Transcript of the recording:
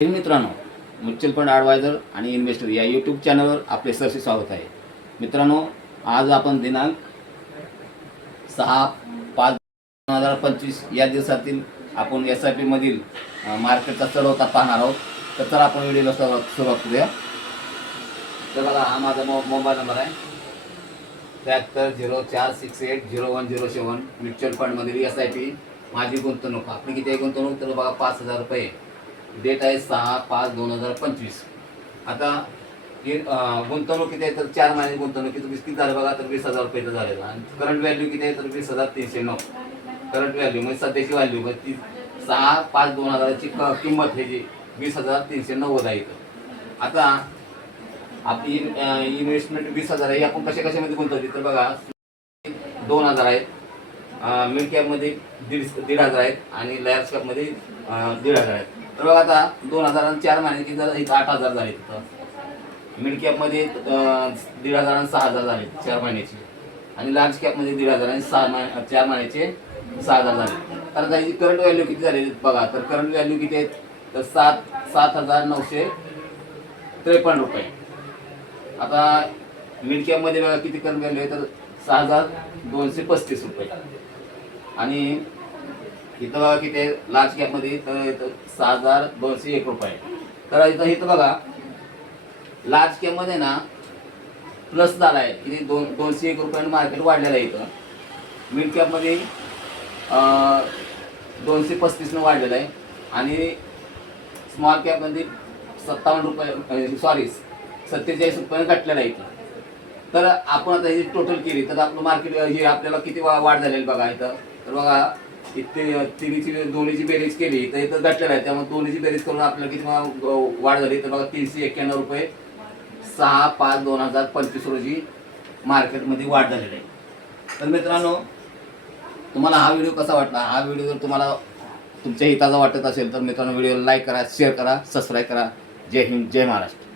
मित्रांनो, mutual fund adviser आणि investor या यूट्यूब चॅनलवर आपले सरसे स्वागत आहे. मित्रांनो, आज आपण दिनांक 6/5/2025 या दिवसातील आपण SIP मधील मार्केटचा चढ-उतार पाहणार आहोत. तर चला आपण व्हिडिओला सुरुवात करूया. तर बघा, हा माझा मोबाईल नंबर आहे 7304680107. म्युच्युअल फंडमधील SIP माझी गुंतवणूक. आपली किती आहे गुंतवणूक? तर बघा 5,000 रुपये. डेट आहे 6/5/2025. आता ही गुंतवणूक किती आहे? तर 4 महिन्याची गुंतवणूक किती झालं बघा, तर 20,000 रुपये झालेलं. आणि करंट व्हॅल्यू किती आहे? तर 20,309 करंट व्हॅल्यू. म्हणजे सध्याची व्हॅल्यू म्हणजे ती 6/5/2000ची किंमत हे जी 20,390 आहे. आता आपली इन्व्हेस्टमेंट 20,000 आहे. आपण कशामध्ये गुंतवली? तर बघा 2,000 आहेत. मिड कॅपमध्ये 1,500 आहेत आणि लार्ज कॅपमध्ये 1,500 आहेत. तर बघा, आता 2,000 आणि 4 महिन्याची जर इथं 8,000 झाले. तिथं मिड कॅपमध्ये 1,500 आणि 6,000 झाले 4 महिन्याची. आणि लार्ज कॅपमध्ये 1,500 आणि 4 महिन्याचे 6,000 झाले. तर त्याची करंट व्हॅल्यू किती झाली बघा. तर करंट व्हॅल्यू किती आहे? तर 7,953 रुपये. आता मिड कॅपमध्ये बघा किती करंट व्हॅल्यू आहे? तर 6,235 रुपये. आणि इथं बघा किती आहे लार्ज कॅपमध्ये? तर 6,201 रुपये. तर इथं बघा लार्ज कॅपमध्ये ना प्लस झाला आहे किती? 201 रुपयाने मार्केट वाढलेलं आहे. इथं मिड कॅपमध्ये 235 वाढलेलं आहे. आणि स्मॉल कॅपमध्ये 57 रुपये 47 रुपयाने घटलेलं आहे इथं. तर आपण आता ही टोटल केली तर आपलं मार्केट हे आपल्याला किती वाढ झालेली बघा इथं. तर बघा इथे दोन्हीची बेरीज केली तर इथं घटलेलं आहे. त्यामुळे दोन्हीची बेरीज करून आपल्याला किती वाढ झाली? तर बघा 391 रुपये 6/5/2025 रोजी मार्केटमध्ये वाढ झालेली आहे. तर मित्रांनो, तुम्हाला हा व्हिडिओ कसा वाटला? हा व्हिडिओ जर तुम्हाला तुमच्या हिताचा वाटत असेल तर मित्रांनो व्हिडिओला लाईक करा, शेअर करा, सबस्क्राईब करा. जय हिंद, जय महाराष्ट्र.